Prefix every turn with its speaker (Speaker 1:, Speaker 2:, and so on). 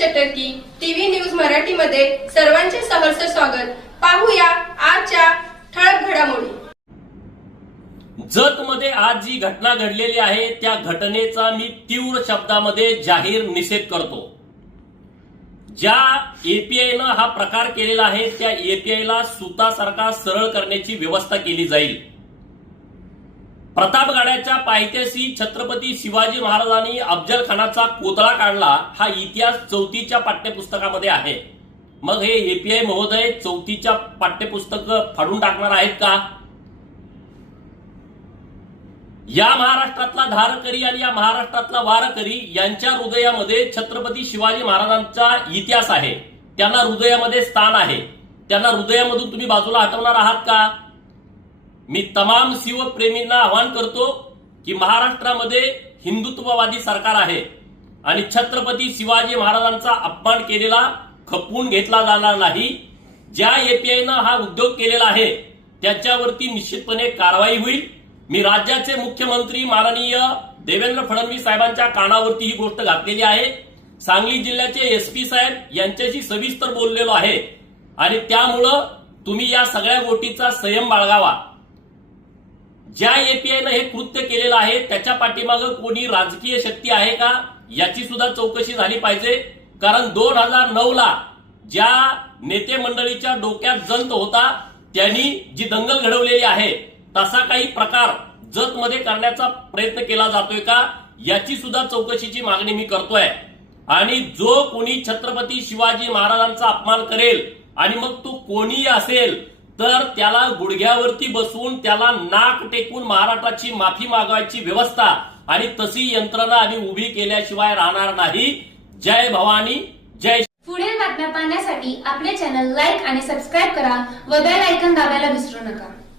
Speaker 1: चटर्की TV news Marathi मध्ये सर्वांचे सहर्ष स्वागत पाहूया आजच्या ठळक घडामोडी
Speaker 2: जत मध्ये आज जी घटना घडलेली आहे त्या घटनेचा मी तीव्र शब्दामध्ये जाहीर निषेध करतो ज्या एपीआयनं हा प्रकार केलेला आहे त्या एपीआयला सुतासारखा सरळ करण्याची व्यवस्था केली जाईल प्रतापगडाच्या पायथ्याशी छत्रपती शिवाजी महाराजांनी अफजल खानाचा कोतळा काढला हा इतिहास चौथीच्या पाठ्यपुस्तकामध्ये आहे मग हे एपीआय महोदय चौथीच्या पाठ्यपुस्तक फाडून टाकणार आहेत का या महाराष्ट्रातला धारकरी आणि या महाराष्ट्रातला वारकरी यांच्या हृदयामध्ये छत्रपती शिवाजी महाराजांचा इतिहास आहे त्यांना हृदयामध्ये स्थान आहे त्यांना हृदयामधून तुम्ही बाजूला हटवणार आहात का मी तमाम शिवप्रेमींना आवाहन करतो की महाराष्ट्रामध्ये हिंदुत्ववादी सरकार आहे आणि छत्रपती शिवाजी महाराजांचा अपमान केलेला खपवून घेतला जाणार नाही ज्या एपीआयनं हा उद्योग केलेला आहे त्याच्यावरती निश्चितपणे कारवाई होईल मी राज्याचे मुख्यमंत्री माननीय देवेंद्र फडणवीस साहेबांच्या कानावरती ही गोष्ट घातलेली आहे सांगली जिल्ह्याचे एस पी साहेब यांच्याशी सविस्तर बोललेलो आहे आणि त्यामुळं तुम्ही या सगळ्या गोटीचा संयम बाळगावा ज्या एपीआयनं हे कृत्य केलेलं आहे त्याच्या पाठीमागं कोणी राजकीय शक्ती आहे का याची सुद्धा चौकशी झाली पाहिजे कारण दोन हजार नऊ ला ज्या नेते मंडळीच्या डोक्यात जंत होता त्यांनी जी दंगल घडवलेली आहे तसा काही प्रकार मध्ये करण्याचा प्रयत्न केला जातोय का याची सुद्धा चौकशीची मागणी मी करतोय आणि जो कोणी छत्रपती शिवाजी महाराजांचा अपमान करेल आणि मग तो कोणी असेल तर त्याला गुडघ्यावरती बसून त्याला नाक टेकून महाराष्ट्राची माफी मागवायची व्यवस्था आणि तशी यंत्रणा आम्ही उभी केल्याशिवाय राहणार नाही जय भवानी जय
Speaker 1: पुढील बातम्या पाहण्यासाठी आपले चॅनल लाईक आणि सबस्क्राईब करा व बेल आयकन दाबायला विसरू नका